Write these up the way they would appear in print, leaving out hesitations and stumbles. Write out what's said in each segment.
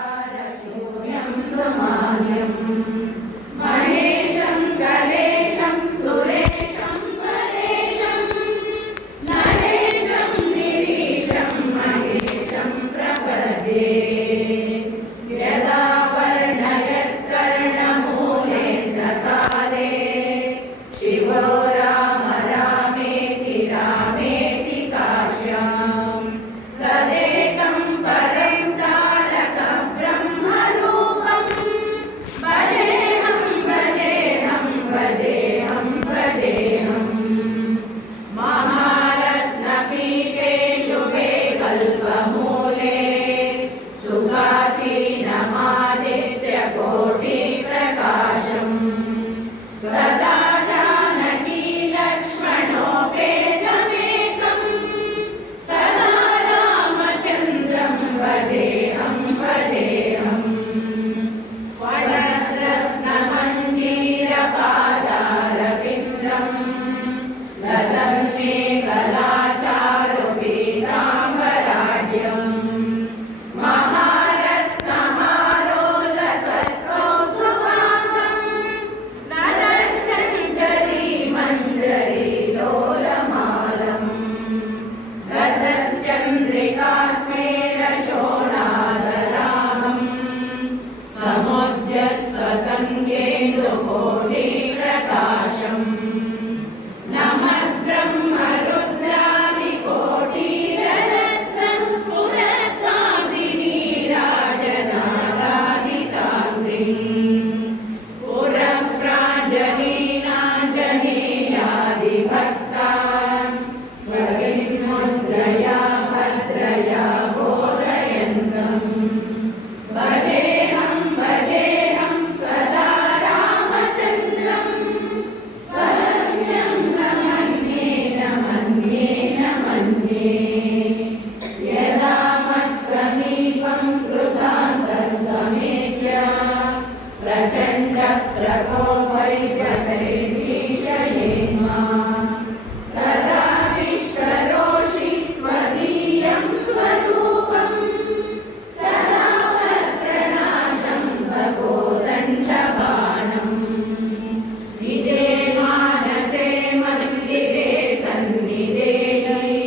सुखाकारमाकारशून्यं समान्यं महेशं कलेशं सुरेशं परेशं नरेशं गिरीशं महेशं प्रपद्ये यदा वर्णयत्कर्णमूलेन्द्रकाले शिवो राम रामेति रामेति काश्याम् तदेकं परं तारकं ब्रह्मरूपं भजेऽहं भजेऽहं भजेऽहं भजेऽहं महारत्नपीठे शुभे कल्पमूले सुखासीनमादित्यकोटिप्रकाशम् सदा जानकी लक्ष्मणोपेतमेकं सदा रामचन्द्रं भजेऽहं भजेऽहं वरदरत्नमञ्जीरपादारविन्दं लसन्मेखलाचारुपीताम्बराढ्यम् महारत्नहारोलसत्कौस्तुभागं नलञ्चञ्चरीमञ्जरीलोलमालम् लसच्चन्द्रिकास्मेरशोणादरागम् समुद्यत्पतङ्गेन्दुकोटिप्रकाशम् नमः ब्रह्मरुद्रादिकोटिरत्नं स्फुरत्कादिनीराजनागादिताङ्ग्रीम् पुरप्राञ्जलीनाञ्जनेयादिभक्तान् स्वयन्मुद्रया भद्रया बोधयन्तम् भजेऽहं भजेऽहं सदा रामचन्द्रं वरन्यं न मन्ये न मन्ये न मन्ये यदा मत्समीपं कृतान्तः समेत्य प्रचण्डप्रकोपैर्व्यटैर्भीषयेम तदा विश्वरोषि त्वदीयं स्वरूपं सदा भद्रनाशं सकोदण्डबाणम् विदे मानसे मन्दिरे सन्निधेहि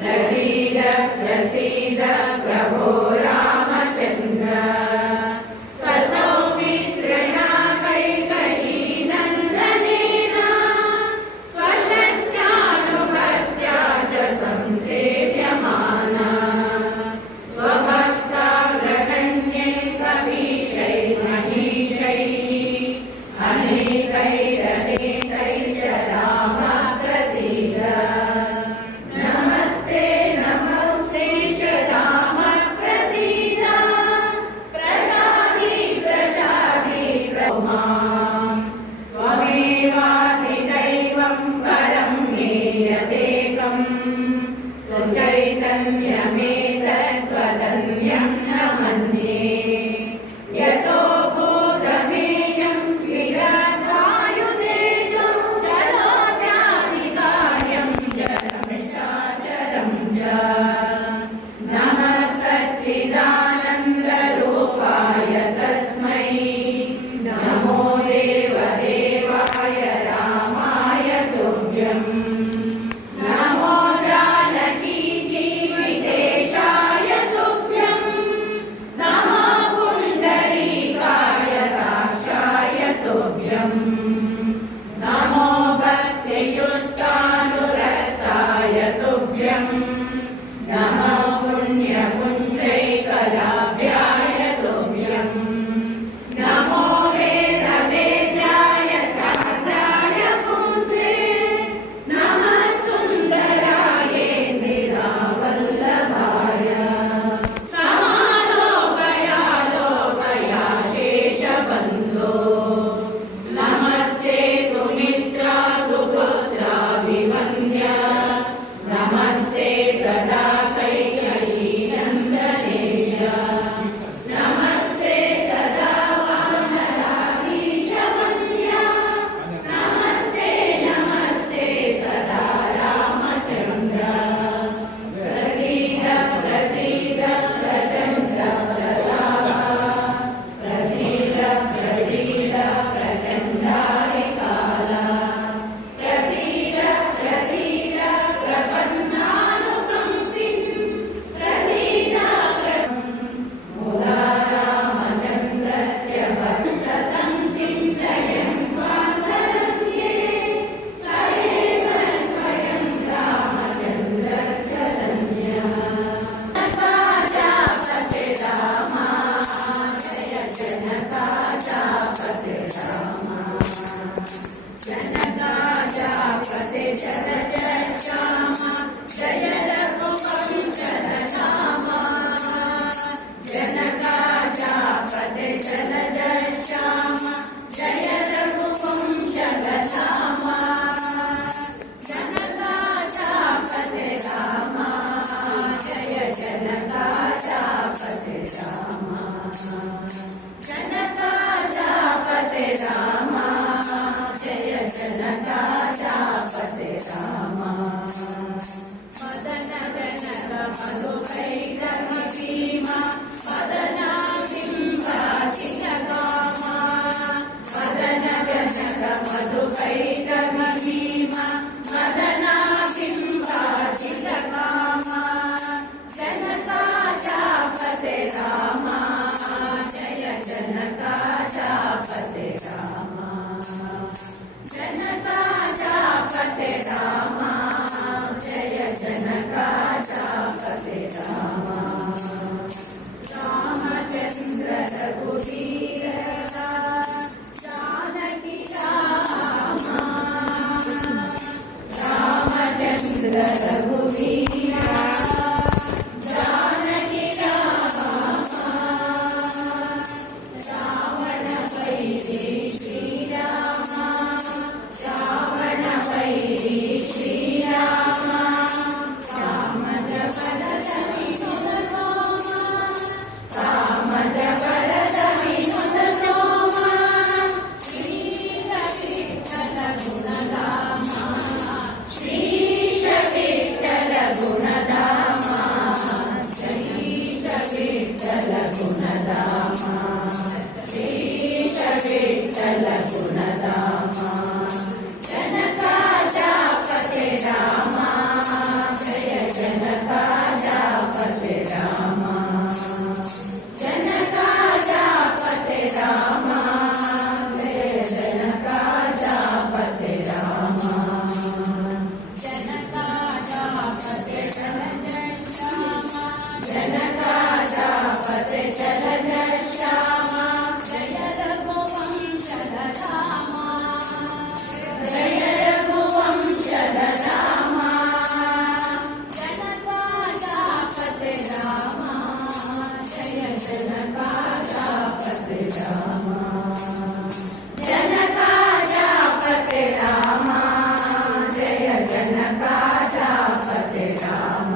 प्रसीद प्रसीद प्रभो रामचन्द्र ससौमित्रिणा कैकेयीनन्दनेन स्वशक्त्यानुभक्त्या च संसेव्यमाना स्वभक्ताग्रगण्ये कपीशैर्महीशैः अनेकैरनेकैश्च रामः प्रसीद नमस्ते नमस्ते च रामः प्रसीद प्रसादी प्रसादी मां त्वमेवासि दैवं परं मेयतेकं सुचैतन्यमेतत्त्वदन्यं न मन्ये यतो भूतमेयं क्रीडतायुतेजो जलोव्याधिकार्यं जलं चाचरं च नमः सच्चिदानन्दरूपाय तस्मै नमो देवदेवाय रामाय तुभ्यं नमो जानकी जीवितेशाय तुभ्यं नमः पुण्डरीकाय दाक्षाय तुभ्यं नमो भक्तियुक्तानुरक्ताय तुभ्यं नमः पुण्यपुञ्जैकलाभ्याय तुभ्यं नमो वेदवेद्याय चान्द्राय पुंसे नमः सुन्दरायेन्द्रिरावल्लभाय समालोकया लोकया शेषबन्धो नमस्ते सुमित्रा सुपुत्राभिवन्द्य नमस्ते जनकाचापते राम मदन जनक मधुकैटभि भीमा मदना बिम्बाचितकामा मदन जनक मधुकैटभि भीमा मदना बिम्बाचितकामा जनकाचापते राम जय जनकाचापते राम जनकाचापते राम जय जनकाचापते राम रामचंद्र रघुवीर जानकी राम रामचंद्र रघुवीर जानकी राम रावण वैरी श्रीराम रावण वैरी श्रीराम सामज वरद विनुत सोमा सामज वरद विनुत सोमा श्रीश विठ्ठल गुणधामा श्रीश विठ्ठल गुणधामा श्रीश विठ्ठल गुणधामा श्रीश विठ्ठल गुणधामा जनकाचापते राम जय जनकाचापते राम जनकाचापते राम जय जनकाचापते राम जनकाचापते जनकाचापते जलद श्याम जय रघुवंशद राम जय रघुवंशद राम जनकाचापते राम जय जनकाचापते राम जनकाचापते राम जय जनकाचापते राम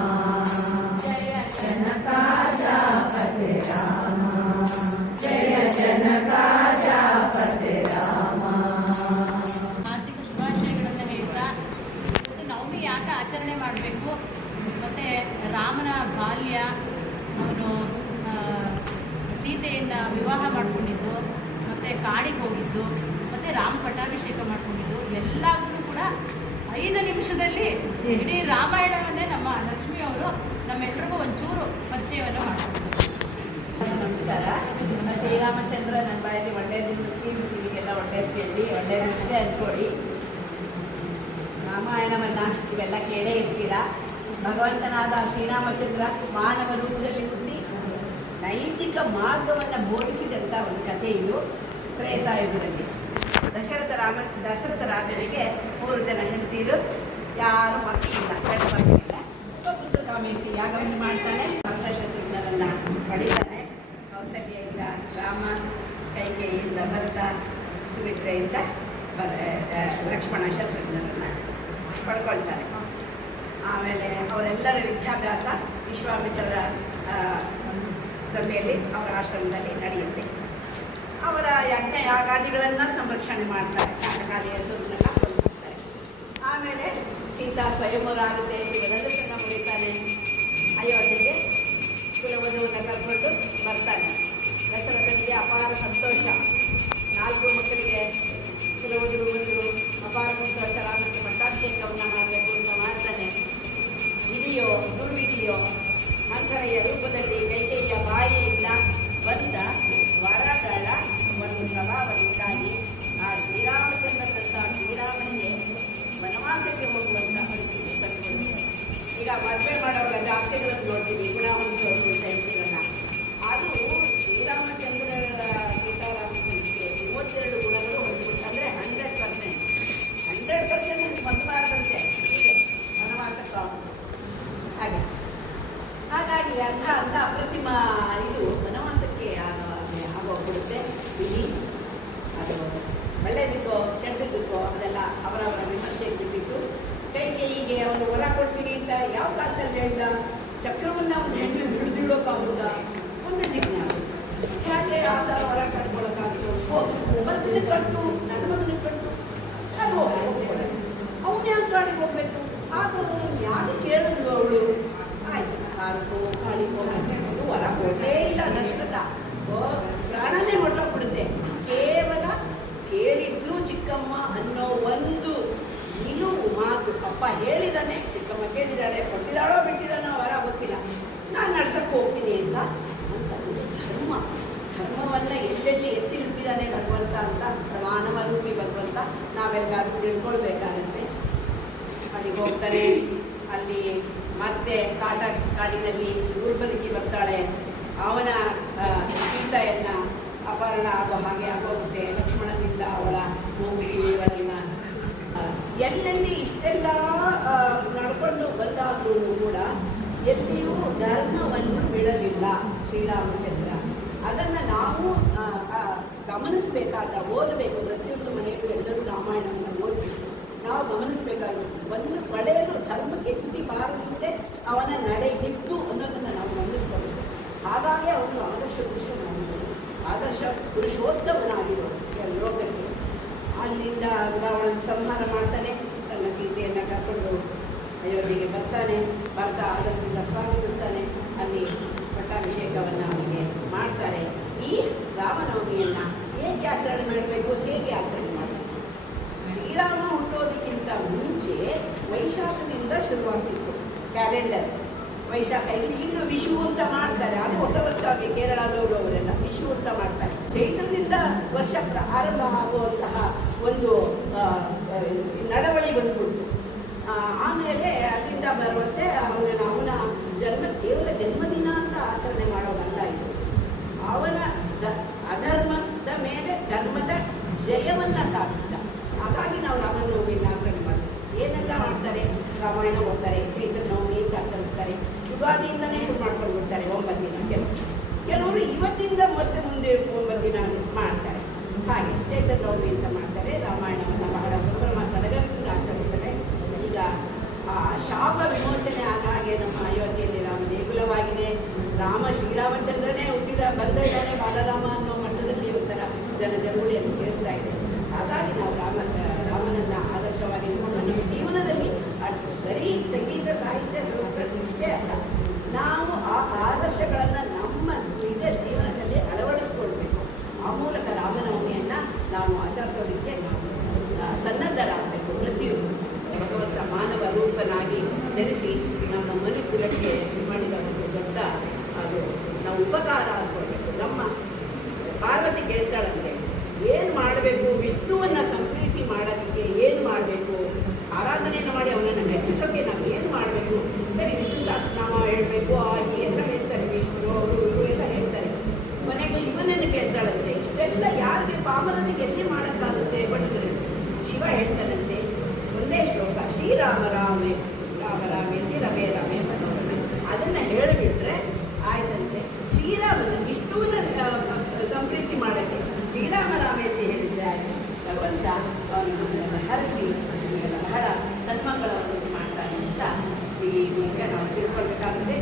जय जनकाचापते राम जय जनकाचापते राम ಆರ್ಥಿಕ ಶುಭಾಶಯಗಳನ್ನು ಹೇಳ್ತಾ ಇವತ್ತು ನವಮಿ ಯಾಕೆ ಆಚರಣೆ ಮಾಡಬೇಕು ಮತ್ತು ರಾಮನ ಬಾಲ್ಯ ಅವನು ಸೀತೆಯನ್ನು ವಿವಾಹ ಮಾಡಿಕೊಂಡಿದ್ದು ಮತ್ತು ಕಾಡಿಗೆ ಹೋಗಿದ್ದು ಮತ್ತು ರಾಮ ಪಟ್ಟಾಭಿಷೇಕ ಮಾಡ್ಕೊಂಡಿದ್ದು ಎಲ್ಲವನ್ನೂ ಕೂಡ 5 ನಿಮಿಷದಲ್ಲಿ ಇಡೀ ರಾಮಾಯಣವನ್ನೇ ನಮ್ಮ ಲಕ್ಷ್ಮಿ ಅವರು ನಮ್ಮೆಲ್ಲರಿಗೂ ಒಂಚೂರು ಪರಿಚಯವನ್ನು ಮಾಡ್ಕೊಡ್ತಾರೆ. ನಮಸ್ಕಾರ. ಶ್ರೀರಾಮಚಂದ್ರ ನನ್ನ ಬಾಯಲ್ಲಿ ಒಳ್ಳೆಯದು ಕಿವಿಗೆಲ್ಲ ಒಳ್ಳೆಯದು ಕೇಳಿ ಒಳ್ಳೆಯದಿರುತ್ತೆ ಅಂದ್ಕೊಳ್ಳಿ. ರಾಮಾಯಣವನ್ನು ಇವೆಲ್ಲ ಕೇಳೇ ಇರ್ತೀರ. ಭಗವಂತನಾದ ಶ್ರೀರಾಮಚಂದ್ರ ಮಾನವ ರೂಪದಲ್ಲಿ ಹುಟ್ಟಿ ನೈತಿಕ ಮಾರ್ಗವನ್ನು ಬೋಧಿಸಿದಂಥ ಒಂದು ಕಥೆ ಇದು. ತ್ರೇತಾಯುಗದಲ್ಲಿ ದಶರಥ ರಾಜನಿಗೆ 3 ಜನ ಹೆಂಡತಿಯರು, ಯಾರು ಮಕ್ಕಳಿಲ್ಲ, ಗಂಡು ಮಕ್ಕಳಿಲ್ಲ. ಪುತ್ರ ಕಾಮೇಷ್ಟಿ ಯಾಗವನ್ನು ಮಾಡ್ತಾನೆ, ಶತ್ರುಘ್ನರನ್ನು ಪಡಿತಾನೆ. ಕೌಸಲ್ಯೆಯಿಂದ ರಾಮ, ಕೈಕೇಯಿಯಿಂದ ಭರತ, ಸುಮಿತ್ರೆಯಿಂದ ಲಕ್ಷ್ಮಣ ಶತ್ರುಘ್ನರನ್ನು ಪಡ್ಕೊಳ್ತಾನೆ. ಆಮೇಲೆ ಅವರೆಲ್ಲರ ವಿದ್ಯಾಭ್ಯಾಸ ವಿಶ್ವಾಮಿತ್ರರ ಜೊತೆಯಲ್ಲಿ ಅವರ ಆಶ್ರಮದಲ್ಲಿ ನಡೆಯುತ್ತೆ. ಅವರ ಯಜ್ಞ ಯಾಗಾದಿಗಳನ್ನು ಸಂರಕ್ಷಣೆ ಮಾಡ್ತಾರೆ. ಕಾಟಕಾದಿ ಹೆಸರನ್ನೆಲ್ಲ ಕೊಂಡ್ಬಿಡ್ತಾರೆ. ಆಮೇಲೆ ಸೀತಾ ಸ್ವಯಂವರ ಆಗುತ್ತೆ. ಶಿವನಂದನ ಮುಗಿತಾನೆ. ಅಯೋಧ್ಯೆಗೆ ಕುಲವಧುವನ್ನು ಕರ್ಕೊಂಡು ಬರ್ತಾನೆ. ದಶರಥನಿಗೆ ಅಪಾರ ಸಂತೋಷ. 4 ಮಕ್ಕಳಿಗೆ ಕುಲವಧು ಬಂದರು. ಅಪಾರ ಸಂತೋಷ. ರಾಮನ ಪಟ್ಟಾಭಿಷೇಕವನ್ನು ಮಾಡಬೇಕು ಅಂತ ಮಾಡ್ತಾನೆ. ವಿಧಿಯೋ ದುರ್ವಿಧಿಯೋ ಮಂಥರೆಯ ರೂಪದಲ್ಲಿ ಕೈಕೇಯಿಯ ಬಾಯಿಯಿಂದ ಬಂದ ವರಗಳ ಒಂದು ಪ್ರಭಾವದಿಂದಾಗಿ ಆ ಶ್ರೀರಾಮಚಂದ್ರದಂಥ ಶ್ರೀರಾಮನಿಗೆ ವನವಾಸಕ್ಕೆ ಹೋಗುವಂಥ ಪರಿಸ್ಥಿತಿ ಕಂಡುಕೊಳ್ಳುತ್ತೆ. ಈಗ ಮದುವೆ ಮಾಡುವಾಗ ಜಾಸ್ತಿಗಳನ್ನು ನೋಡ್ತೀವಿ, ಗುಣವಂತರು ಅಂತ ಹೇಳ್ತೀರಲ್ಲ, ಅದು ಶ್ರೀರಾಮಚಂದ್ರರ ಸೀತಾರಾಮಚಂದ್ರನಿಗೆ 32 ಗುಣಗಳು ಹೊಂದ್ಬಿಟ್ಟು, ಅಂದರೆ 100% ಮದುವಾದಂತೆ ಹೀಗೆ ವನವಾಸಕ್ಕೆ ಹಾಗಾಗಿ ಅರ್ಧ ಅಪ್ರತಿಮ ಇದು ವನವಾಸಕ್ಕೆ ಆಗೋಗ್ಬಿಡುತ್ತೆ. ವಿಧಿ ಅದು ಒಳ್ಳೆಯದಕ್ಕೋ ಕೆಟ್ಟದಕ್ಕೋ ಅದೆಲ್ಲ ಅವರವರ ವಿಮರ್ಶೆಗೆ ಬಿಟ್ಟಿದ್ದು. ಕೈಕೇಯಿಗೆ ಅವನು ವರ ಕೊಡ್ತೀನಿ ಅಂತ ಯಾವ ಕಾಲದಲ್ಲಿ ಹೇಳಿದ? ಚಕ್ರವನ್ನು ಒಂದು ಹೆಣ್ಣು ಹಿಡಿದಿಡೋಕ್ಕಾಗುತ್ತಾ? ಒಂದು ಜಿಜ್ಞಾಸೆ. ಯಾಕೆ ಆ ಥರ ವರ ಕಟ್ಕೊಳ್ಳೋಕ್ಕಾಗಿತ್ತು? ಮಗನ ಕಟ್ಟು, ನನ್ನ ಮಗನ ಕಟ್ಟು, ಅದು ಗಾಡಿಗೆ ಹೋಗ್ಬೇಕು. ಆದರೂ ಯಾರು ಕೇಳಿದ್ಲು ಅವಳು, ಆಯ್ತು ಕಾರಿಗೋ ಗಾಡಿಗೋ ಅದು ಹೊರ ಹೋಗಲೇ ಇಲ್ಲ ದಶರಥ. ಪ್ರಾಣನೇ ಹೊರಟೋಗ್ಬಿಡುತ್ತೆ. ಕೇವಲ ಕೇಳಿದ್ಲು ಚಿಕ್ಕಮ್ಮ ಅನ್ನೋ ಒಂದು ನಿಲುವು ಮಾತು. ಅಪ್ಪ ಹೇಳಿದಾನೆ, ಚಿಕ್ಕಮ್ಮ ಕೇಳಿದಾಳೆ, ಕೊಟ್ಟಿದ್ದಾಳೋ ಬಿಟ್ಟಿದ್ದಾನೋ ವರ ಗೊತ್ತಿಲ್ಲ, ನಾನು ನಡ್ಸಕ್ಕೆ ಹೋಗ್ತೀನಿ ಅಂತ ಧರ್ಮ. ಧರ್ಮವನ್ನು ಎಲ್ಲೆಲ್ಲಿ ಎತ್ತಿ ಹಿಡ್ತಿದ್ದಾನೆ ಭಗವಂತ ಅಂತ, ಪ್ರಮಾಣವರೂಪಿ ಭಗವಂತ ನಾವೆಲ್ಲರೂ ತಿಳ್ಕೊಳ್ಬೇಕಾಗತ್ತೆ. ಅಲ್ಲಿಗೆ ಹೋಗ್ತಾನೆ. ಅಲ್ಲಿ ಮತ್ತೆ ಕಾಡಿನಲ್ಲಿ ದುರ್ಬಲಿಕೆ ಬರ್ತಾಳೆ. ಅವನ ಸೀತೆಯನ್ನ ಅಪಹರಣ ಆಗೋ ಹಾಗೆ ಆಗೋಗುತ್ತೆ. ಲಕ್ಷ್ಮಣನಿಂದ ಅವಳ ಮೂಗಿನ ಎಲ್ಲೆಲ್ಲಿ ಇಷ್ಟೆಲ್ಲ ನಡ್ಕೊಂಡು ಬಂದಾದರೂ ಕೂಡ ಎಲ್ಲಿಯೂ ಧರ್ಮವನ್ನು ಬಿಡಲಿಲ್ಲ ಶ್ರೀರಾಮಚಂದ್ರ. ಅದನ್ನು ನಾವು ಗಮನಿಸಬೇಕಾದ ಓದಬೇಕು. ಪ್ರತಿಯೊಂದು ಮನೆಯಲ್ಲೂ ಎಲ್ಲರೂ ರಾಮಾಯಣವನ್ನು ಓದಬೇಕು. ನಾವು ಗಮನಿಸಬೇಕಾಗುತ್ತೆ. ಒಂದು ಕಡೆಯಲು ಧರ್ಮಕ್ಕೆ ಚ್ಯುತಿ ಬಾರದಂತೆ ಅವನ ನಡೆ ಇತ್ತು ಅನ್ನೋದನ್ನು ನಾವು ಗಮನಿಸ್ಕೊಳ್ಬೇಕು. ಹಾಗಾಗಿ ಅವನು ಆದರ್ಶ ಪುರುಷನಾಗಿದ್ದರು, ಆದರ್ಶ ಪುರುಷೋತ್ತಮನಾಗಿರೋದು ಲೋಕಕ್ಕೆ. ಅಲ್ಲಿಂದ ರಾವಣನ ಸಂಹಾರ ಮಾಡ್ತಾನೆ. ತನ್ನ ಸೀತೆಯನ್ನು ಕರ್ಕೊಂಡು ಅಯೋಧ್ಯೆಗೆ ಬರ್ತಾನೆ. ಬರ್ತಾ ಅದರಿಂದ ಸ್ವಾಗತಿಸ್ತಾನೆ. ಅಲ್ಲಿ ಪಟ್ಟಾಭಿಷೇಕವನ್ನು ಅವನಿಗೆ ಮಾಡ್ತಾರೆ. ಈ ರಾಮನವಮಿಯನ್ನು ಹೇಗೆ ಆಚರಣೆ ಮಾಡಬೇಕು, ಹೇಗೆ ಆಚರಣೆ ಮಾಡಬೇಕು? ಶ್ರೀರಾಮ ಹುಟ್ಟೋದಕ್ಕಿಂತ ಮುಂಚೆ ವೈಶಾಖದಿಂದ ಶುರುವಾಗ್ತಿತ್ತು ಕ್ಯಾಲೆಂಡರ್. ವೈಶಾಖ ಈಗಲೂ ವಿಷು ಅಂತ ಮಾಡ್ತಾರೆ. ಅದು ಹೊಸ ವರ್ಷ ಆಗಿ ಕೇರಳದವರು ಅವರೆಲ್ಲ ವಿಷು ಅಂತ ಮಾಡ್ತಾರೆ. ಚೈತ್ರದಿಂದ ವರ್ಷ ಆರಂಭ ಆಗುವಂತಹ ಒಂದು ನಡವಳಿ ಬಂದ್ಬಿಡ್ತು. ಆಮೇಲೆ ಅಲ್ಲಿಂದ ಬರುವಂತೆ ಅವನ ಜನ್ಮ ಕೇವಲ ಜನ್ಮದಿನ ಅಂತ ಆಚರಣೆ ಮಾಡೋದಲ್ಲ ಇದು. ಅವನ ಅಧರ್ಮದ ಮೇಲೆ ಧರ್ಮದ ಜಯವನ್ನು ಸಾಧಿಸಿದ. ಹಾಗಾಗಿ ನಾವು ರಾಮನವಮಿಯನ್ನು ಆಚರಣೆ ಮಾಡ್ತೀವಿ. ಏನೆಲ್ಲ ಮಾಡ್ತಾರೆ? ರಾಮಾಯಣ ಓದ್ತಾರೆ, ಚೈತ್ರ ನವಮಿ ಅಂತ ಆಚರಿಸ್ತಾರೆ. ಯುಗಾದಿಯಿಂದನೇ ಶುರು ಮಾಡ್ಕೊಂಡು ಬಿಡ್ತಾರೆ 9 ದಿನ. ಕೆಲವರು ಇವತ್ತಿಂದ ಮತ್ತೆ ಮುಂದೆ 9 ದಿನ ಮಾಡ್ತಾರೆ. ಹಾಗೆ ಚೈತ್ರ ನವಮಿ ಅಂತ ಮಾಡ್ತಾರೆ. ರಾಮಾಯಣವನ್ನು ಬಹಳ ಸಂಭ್ರಮ ಸಡಗರದಿಂದ ಆಚರಿಸ್ತಾರೆ. ಈಗ ಶಾಪ ವಿಮೋಚನೆ ಆದ ಹಾಗೆ ನಮ್ಮ ಅಯೋಧ್ಯೆಯಲ್ಲಿ ರಾಮ ದೇಗುಲವಾಗಿದೆ. ಶ್ರೀರಾಮಚಂದ್ರನೇ ಬಂದ ಇದ್ದಾನೆ ಬಾಲರಾಮ ಅನ್ನೋ ಮಟ್ಟದಲ್ಲಿ ಒಂಥರ ಜನಜಂಗುಳಿಯಲ್ಲಿ ಸೇರ್ತಾ ಇದೆ. ಹಾಗಾಗಿ ನಾವು ರಾಮನನ್ನ ಆದರ್ಶವಾಗಿ ನಮ್ಮ ಜೀವನದಲ್ಲಿ ಬರೀ ಸಂಗೀತ ಸಾಹಿತ್ಯ ಸಂಸ್ಕೃತ ಇಷ್ಟೇ ಅಲ್ಲ, ನಾವು ಆ ಆದರ್ಶಗಳನ್ನು ನಮ್ಮ ನಿಜ ಜೀವನದಲ್ಲಿ ಅಳವಡಿಸ್ಕೊಳ್ಬೇಕು. ಆ ಮೂಲಕ ರಾಮನವಮಿಯನ್ನು ನಾವು ಆಚರಿಸೋದಕ್ಕೆ ನಾವು ಸನ್ನದ್ಧರಾಗಬೇಕು. ಪ್ರತಿಯೊಂದು ಭಗವಂತ ಮಾನವ ರೂಪನಾಗಿ ಜನಿಸಿ ನಮ್ಮ ಮನುಕುಲಕ್ಕೆ ಮಾಡಿದ ಒಂದು ದೊಡ್ಡ ಅದು ನಾವು ಉಪಕಾರ ಅಂದ್ಕೊಳ್ಬೇಕು. ನಮ್ಮ ಪಾರ್ವತಿ ಕೇಳ್ತಾಳಂತೆ, ಏನು ಮಾಡಬೇಕು? ವಿಷ್ಣುವನ್ನು ಸಂಪ್ರೀತಿ ಮಾಡೋದಕ್ಕೆ ಏನು ಮಾಡಬೇಕು? ಆರಾಧನೆಯನ್ನು ಮಾಡಿ ಅವನನ್ನು ಮೆಚ್ಚಿಸೋಕ್ಕೆ ನಾವು ಏನು ಮಾಡಬೇಕು? ಸರಿ, ವಿಷ್ಣು ಸಹಸ್ರನಾಮ ಹೇಳಬೇಕು, ಆಗಿ ಎಲ್ಲ ಹೇಳ್ತಾರೆ. ವಿಷ್ಣು ಅವರು ಇವರು ಎಲ್ಲ ಹೇಳ್ತಾರೆ. ಮನೆಗೆ ಶಿವನನ್ನು ಕೇಳ್ತಾಳಂತೆ. ಇಷ್ಟೆಲ್ಲ ಯಾರಿಗೆ ಪಾಮರನಿಗೆ ಎಲ್ಲಿ ಮಾಡೋಕ್ಕಾಗುತ್ತೆ? ಪಂಡಿತರಲ್ಲಿ ಶಿವ ಹೇಳ್ತಾನಂತೆ ಒಂದೇ ಶ್ಲೋಕ, ಶ್ರೀರಾಮ ರಾಮೇ ರಾಮ ರಾಮೇತಿ ರಮೇ ರಮೇ ಮನೋರಮೆ. ಅದನ್ನು ಹೇಳಿಬಿಟ್ರೆ ಆಯ್ತಂತೆ. ಶ್ರೀರಾಮನ ವಿಷ್ಣುವಿನ ಸಂಪ್ರೀತಿ ಮಾಡೋಕ್ಕೆ ಶ್ರೀರಾಮ ರಾಮೇತಿ ಹೇಳಿದ್ರೆ ಭಗವಂತ ಅವನನ್ನು ಹರಿಸಿ ನಮಗೆಲ್ಲ ಬಹಳ ಸನ್ಮಂಗಳವನ್ನು ಮಾಡ್ತಾನೆ ಅಂತ ಈ ಮೂಲಕ ನಾವು ತಿಳ್ಕೊಳ್ಬೇಕಾಗುತ್ತೆ.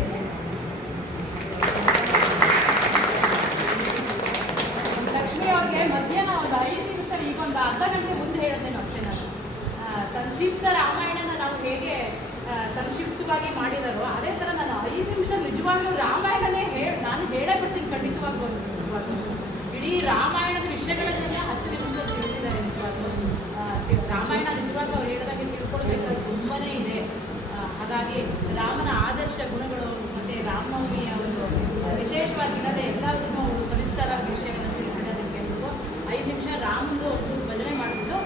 ಲಕ್ಷ್ಮಿ ಅವ್ರಿಗೆ ಮಧ್ಯಾಹ್ನ ಒಂದು 5 ನಿಮಿಷ, ಈಗ ಒಂದು ಅರ್ಧ ಗಂಟೆ ಮುಂದೆ ಹೇಳಿದ್ದೇನೆ ಅಷ್ಟೇ. ನಾನು ಸಂಕ್ಷಿಪ್ತ ರಾಮಾಯಣನ ನಾವು ಹೇಗೆ ಸಂಕ್ಷಿಪ್ತವಾಗಿ ಮಾಡಿದಾರೋ ಅದೇ ಥರ ನಾನು 5 ನಿಮಿಷ ನಿಜವಾಗ್ಲೂ ರಾಮಾಯಣನೇ ನಾನು ಹೇಳೇ ಬಿಡ್ತೀನಿ ಖಂಡಿತವಾಗ್ಲೂ. ನಿಜವಾಗ್ಲೂ ಇಡೀ ರಾಮಾಯಣದ ವಿಷಯಗಳನ್ನೆಲ್ಲ 10 ನಿಮಿಷದಲ್ಲಿ ತಿಳಿಸಿದ್ದಾರೆ. ನಿಜವಾಗ್ಲೂ ರಾಮಾಯಣ ನಿಜವಾಗ್ಲೂ ಅವ್ರು ಹೇಳಿದಾಗೆ ತಿಳ್ಕೊಳ್ಬೇಕಾದ್ರೆ ತುಂಬಾ ಇದೆ. ಹಾಗಾಗಿ ರಾಮನ ಆದರ್ಶ ಗುಣಗಳು ಮತ್ತು ರಾಮನವಮಿಯ ಒಂದು ವಿಶೇಷವಾಗಿರೋದೇ ಎಲ್ಲದನ್ನೂ ಅವರು ಸವಿಸ್ತಾರವಾಗಿ ವಿಷಯವನ್ನು ತಿಳಿಸಿರೋದಕ್ಕೆ ಹೇಳ್ಬಿಟ್ಟು 5 ನಿಮಿಷ ರಾಮಂದು ಒಂದು ಭಜನೆ ಮಾಡಿಬಿಟ್ಟು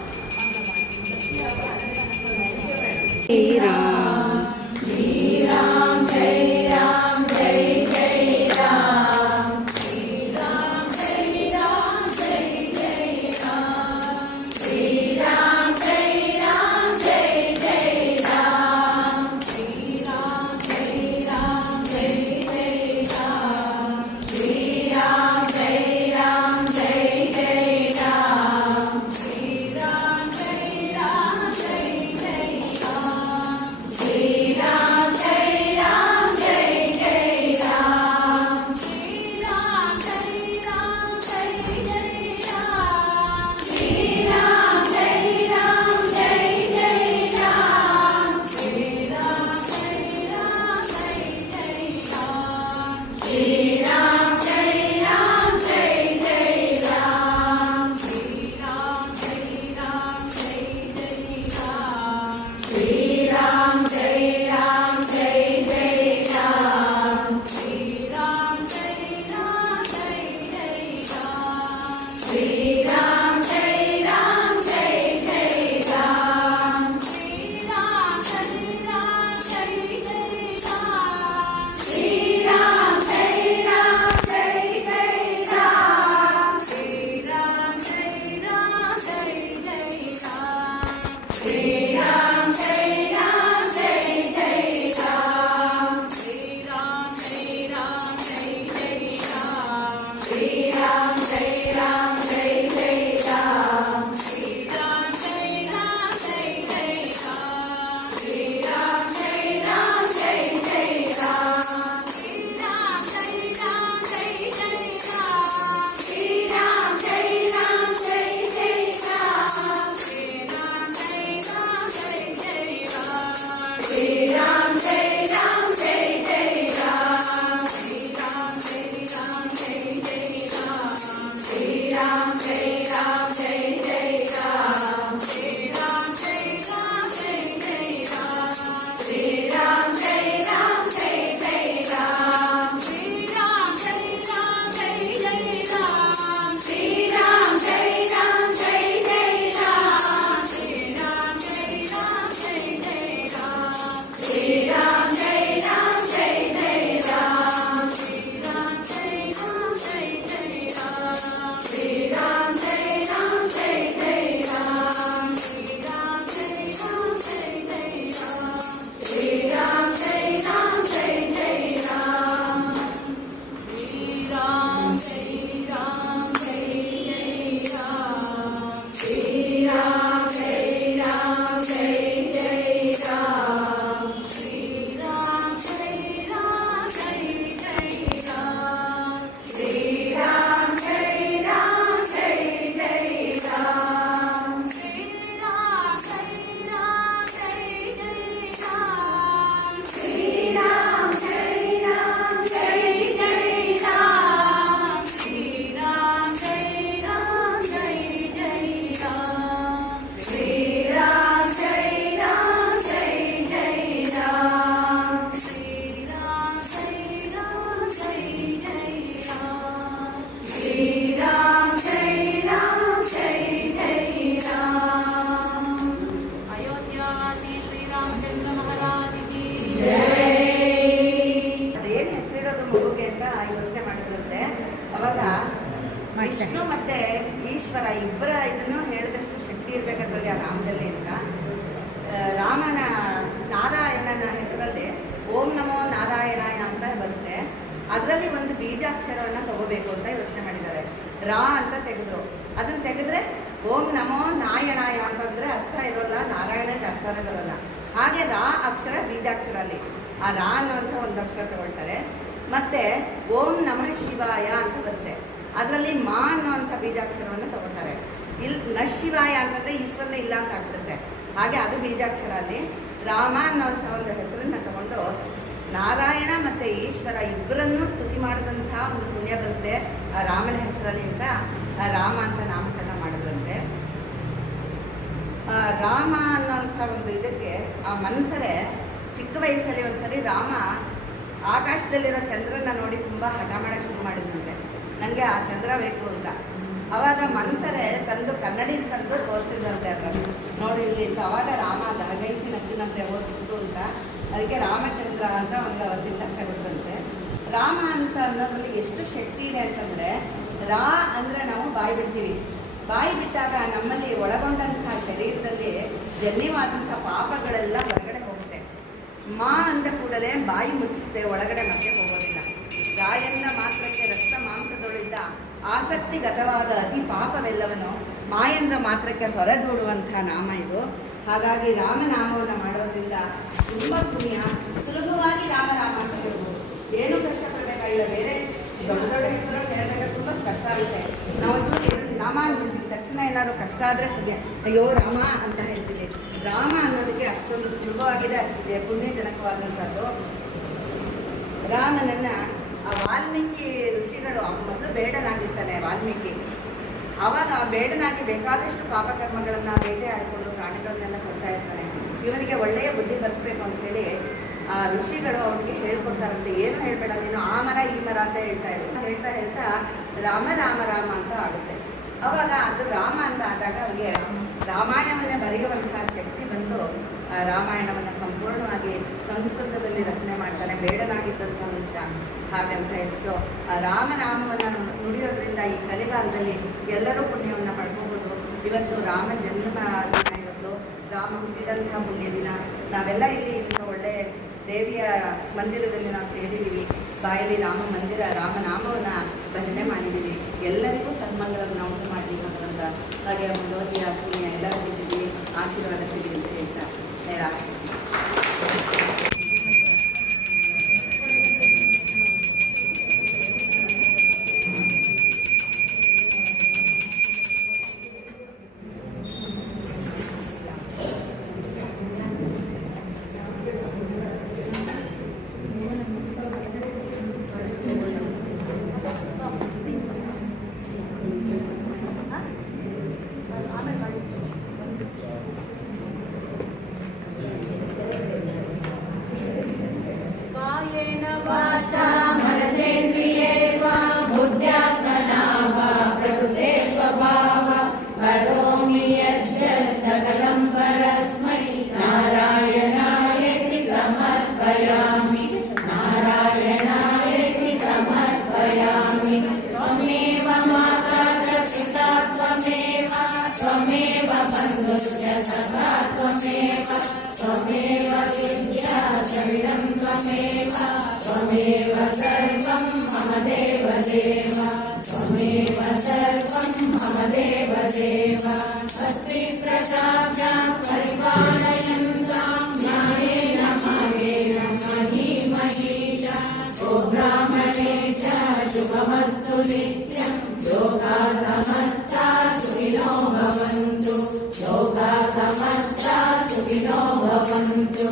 ಶ್ರೀರಾಮ್ ಶ್ರೀರಾಮ್ ಜೈ ರಾಮ್ ಜೈ ಜೈ ರಾಮ್ ಶ್ರೀರಾಮ್ ಜೈ ರಾಮ್ ಜೈ ಜೈ ರಾಮ್ ಶ್ರೀರಾಮ್ ಜೈ ರಾಮ್ ಜೈ ಜೈ ರಾಮ್ ಶ್ರೀರಾಮ್ ಜೈ ರಾಮ್ ಜೈ ಜೈ ರಾಮ್ ಶ್ರೀರಾಮ್ ಜೈ ರಾಮ್ ಜೈ ಜೈ ರಾಮ್ ಶ್ರೀರಾಮ್ ಜೈ ರಾಮ್ ಜೈ ಜೈ ರಾಮ್ ಶ್ರೀ ವಿಷ್ಣು ಮತ್ತೆ ಈಶ್ವರ ಇಬ್ಬರ ಇದನ್ನು ಹೇಳಿದಷ್ಟು ಶಕ್ತಿ ಇರಬೇಕಾದ್ರಲ್ಲಿ ಆ ರಾಮದಲ್ಲಿ ಅಂತ ರಾಮನ ನಾರಾಯಣನ ಹೆಸರಲ್ಲಿ ಓಂ ನಮೋ ನಾರಾಯಣಾಯ ಅಂತ ಬರುತ್ತೆ. ಅದರಲ್ಲಿ ಒಂದು ಬೀಜಾಕ್ಷರವನ್ನು ತಗೋಬೇಕು ಅಂತ ಯೋಚನೆ ಮಾಡಿದ್ದಾರೆ. ರಾ ಅಂತ ತೆಗೆದ್ರು, ಅದನ್ನು ತೆಗೆದ್ರೆ ಓಂ ನಮೋ ನಾರಾಯಣಾಯ ಅಂತಂದರೆ ಅರ್ಥ ಇರೋಲ್ಲ, ನಾರಾಯಣಕ್ಕೆ ಅರ್ಥನೇ ಬರೋಲ್ಲ. ಹಾಗೆ ರಾ ಅಕ್ಷರ ಬೀಜಾಕ್ಷರ ಅಲ್ಲಿ ಆ ರಾ ಅನ್ನೋಂಥ ಒಂದು ಅಕ್ಷರ ತಗೊಳ್ತಾರೆ. ಮತ್ತೆ ಓಂ ನಮಃ ಶಿವಾಯ ಅಂತ ಬರುತ್ತೆ, ಅದರಲ್ಲಿ ಮಾ ಅನ್ನೋಂಥ ಬೀಜಾಕ್ಷರವನ್ನು ತಗೊಳ್ತಾರೆ. ನ ಶಿವಾಯ ಅಂತಂದರೆ ಈಶ್ವರನೇ ಇಲ್ಲ ಅಂತ ಆಗ್ಬಿಡುತ್ತೆ. ಹಾಗೆ ಅದು ಬೀಜಾಕ್ಷರ ಅಲ್ಲಿ ರಾಮ ಅನ್ನೋಂಥ ಒಂದು ಹೆಸರನ್ನು ತಗೊಂಡು ನಾರಾಯಣ ಮತ್ತು ಈಶ್ವರ ಇಬ್ಬರನ್ನೂ ಸ್ತುತಿ ಮಾಡಿದಂಥ ಒಂದು ಪುಣ್ಯ ಬರುತ್ತೆ ಆ ರಾಮನ ಹೆಸರಲ್ಲಿ ಅಂತ ರಾಮ ಅಂತ ನಾಮಕರಣ ಮಾಡಿದ್ರಂತೆ. ರಾಮ ಅನ್ನೋಂಥ ಒಂದು ಇದಕ್ಕೆ ಆ ಮಂತ್ರೆ ಚಿಕ್ಕ ವಯಸ್ಸಲ್ಲಿ ಒಂದ್ಸರಿ ರಾಮ ಆಕಾಶದಲ್ಲಿರೋ ಚಂದ್ರನ ನೋಡಿ ತುಂಬ ಹಠ ಮಾಡೋಕ್ಕೆ ಶುರು ಮಾಡಿದ್ರಂತೆ, ನನಗೆ ಆ ಚಂದ್ರ ಬೇಕು ಅಂತ. ಅವಾಗ ಮಂತ್ರೆ ತಂದು ಕನ್ನಡಿ ತಂದು ತೋರಿಸಿದಂತೆ ಅದರಲ್ಲಿ ನೋಡಿ ಇಲ್ಲಿ ಅಂತ. ಅವಾಗ ರಾಮ ಗಹಗೈಸಿ ನಮ್ಗೆ ಸಿಕ್ತು ಅಂತ, ಅದಕ್ಕೆ ರಾಮಚಂದ್ರ ಅಂತ ಅವನಿಗೆ ಅವತ್ತಿಂದ ಕರೆದ್ರಂತೆ. ರಾಮ ಅಂತ ಅನ್ನೋದ್ರಲ್ಲಿ ಎಷ್ಟು ಶಕ್ತಿ ಇದೆ ಅಂತಂದರೆ, ರಾ ಅಂದರೆ ನಾವು ಬಾಯಿ ಬಿಡ್ತೀವಿ, ಬಾಯಿ ಬಿಟ್ಟಾಗ ನಮ್ಮಲ್ಲಿ ಒಳಗೊಂಡಂಥ ಶರೀರದಲ್ಲಿ ಜನ್ಯವಾದಂಥ ಪಾಪಗಳೆಲ್ಲ ಹೊರಗಡೆ ಹೋಗುತ್ತೆ. ಮಾ ಅಂದ ಕೂಡಲೇ ಬಾಯಿ ಮುಚ್ಚುತ್ತೆ, ಒಳಗಡೆ ಮತ್ತೆ ಹೋಗೋದಿಲ್ಲ. ಗಾಯನ್ನ ಮಾತ್ರಕ್ಕೆ ರಕ್ತ ಮಾಂಸದೊಳಿದ್ದ ಆಸಕ್ತಿಗತವಾದ ಅತಿ ಪಾಪವೆಲ್ಲವನ್ನು ಮಾಯಂದ ಮಾತ್ರಕ್ಕೆ ಹೊರದೂಡುವಂಥ ನಾಮ ಇದು. ಹಾಗಾಗಿ ರಾಮನಾಮವನ್ನು ಮಾಡೋದ್ರಿಂದ ತುಂಬ ಪುಣ್ಯ. ಸುಲಭವಾಗಿ ರಾಮ ಅಂತ ಹೇಳ್ಬೋದು, ಏನೂ ಕಷ್ಟಪಡಬೇಕಾಗಿಲ್ಲ. ಬೇರೆ ದೊಡ್ಡ ದೊಡ್ಡ ಹೆಸರು ಹೇಳಿದಾಗ ತುಂಬ ಕಷ್ಟ ಆಗುತ್ತೆ. ನಾವು ಒಂಚೂರು ರಾಮ ತಕ್ಷಣ ಏನಾದರೂ ಕಷ್ಟ ಆದರೆ ಸದ್ಯ ಅಯ್ಯೋ ರಾಮ ಅಂತ ಹೇಳ್ತೀವಿ. ರಾಮ ಅನ್ನೋದಕ್ಕೆ ಅಷ್ಟೊಂದು ಸುಲಭವಾಗಿದೆ, ಅಷ್ಟಿದೆ ಪುಣ್ಯಜನಕವಾದಂಥದ್ದು. ರಾಮನನ್ನು ಆ ವಾಲ್ಮೀಕಿ ಋಷಿಗಳು ಮೊದಲು ಬೇಡನಾಗಿರ್ತಾನೆ ವಾಲ್ಮೀಕಿ. ಆವಾಗ ಬೇಡನಾಗಿ ಬೇಕಾದಷ್ಟು ಪಾಪಕರ್ಮಗಳನ್ನು ಬೇಟೆ ಆಡಿಕೊಂಡು ಪ್ರಾಣಿಗಳನ್ನೆಲ್ಲ ಕೊಡ್ತಾ ಇರ್ತಾನೆ. ಇವನಿಗೆ ಒಳ್ಳೆಯ ಬುದ್ಧಿ ಬರೆಸ್ಬೇಕು ಅಂತ ಹೇಳಿ ಆ ಋಷಿಗಳು ಅವ್ರಿಗೆ ಹೇಳ್ಕೊಡ್ತಾರಂತೆ. ಏನು ಹೇಳ್ಬೇಡ ನೀನು, ಆ ಮರ ಈ ಮರ ಅಂತ ಹೇಳ್ತಾ ರಾಮ ರಾಮ ರಾಮ ಅಂತ ಆಗುತ್ತೆ. ಅವಾಗ ಅದು ರಾಮ ಅಂತ ಆದಾಗ ಅವರಿಗೆ ರಾಮಾಯಣವನ್ನೇ ಬರೆಯುವಂತಹ ಶಕ್ತಿ ಬಂದು ರಾಮಾಯಣವನ್ನು ಸಂಪೂರ್ಣವಾಗಿ ಸಂಸ್ಕೃತದಲ್ಲಿ ರಚನೆ ಮಾಡ್ತಾನೆ, ಬೇಡನಾಗಿದ್ದಂಥ ಮನುಷ್ಯ. ಹಾಗಂತ ಹೇಳ್ಬಿಟ್ಟು ಆ ರಾಮನಾಮವನ್ನು ನುಡಿಯೋದ್ರಿಂದ ಈ ಕಲಿಗಾಲದಲ್ಲಿ ಎಲ್ಲರೂ ಪುಣ್ಯವನ್ನು ಪಡ್ಕೋಬೋದು. ಇವತ್ತು ರಾಮ ಜನ್ಮ ದಿನ, ಇವತ್ತು ರಾಮ ಹುಟ್ಟಿದಂಥ ಪುಣ್ಯ ದಿನ. ನಾವೆಲ್ಲ ಇಲ್ಲಿ ಒಳ್ಳೆ ದೇವಿಯ ಮಂದಿರದಲ್ಲಿ ನಾವು ಸೇರಿದ್ದೀವಿ, ಬಾಯಲ್ಲಿ ರಾಮ ಮಂದಿರ ರಾಮನಾಮವನ್ನು ಭಜನೆ ಮಾಡಿದ್ದೀವಿ. ಎಲ್ಲರಿಗೂ ಸನ್ಮಂಗಳವನ್ನು ಉಂಟು ಮಾಡಲಿ ಭಗವಂತ. ಹಾಗೆ ಭಗವತಿಯ ಪುಣ್ಯ ಎಲ್ಲರಿಗೂ ಸಿಗಲಿ, ಆಶೀರ್ವಾದ ಸಿಗಲಿ ಅಂತ ಹೇಳ್ತಾ ಆಶಿಸ್ತೀನಿ. त्वमेव बन्धुश्च सखा त्वमेव त्वमेव विद्या शरणं त्वमेव त्वमेव सर्वं मम देव देव त्वमेव सर्वं मम देव देव अस्मि प्रजाभ्यां परिपालयन्तां न्यायेन मार्गेण मही महीषा ओ ब्राह्मणे च शुभमस्तु नित्यं लोकाः समस्ताः सुखिनो भवन्तु लोकाः समस्ताः सुखिनो भवन्तु।